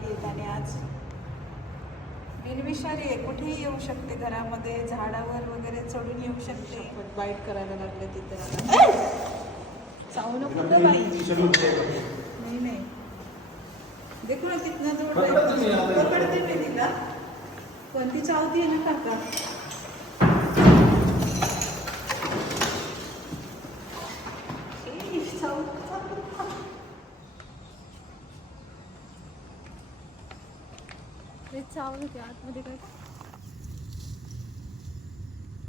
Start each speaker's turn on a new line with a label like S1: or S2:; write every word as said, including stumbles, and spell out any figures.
S1: आलेली आहेत आणि आज बिनविषारी आहे, कुठेही येऊ शकते, घरामध्ये झाडावर वगैरे चढून येऊ शकते. बाईट करायला लागले तिथे. चावू नको गं बाई. नाही नाही, देखो ना तिथनं जवळ पकडते मी तिला, पण ती चावती ना काका.
S2: चावलं ते आतमध्ये काय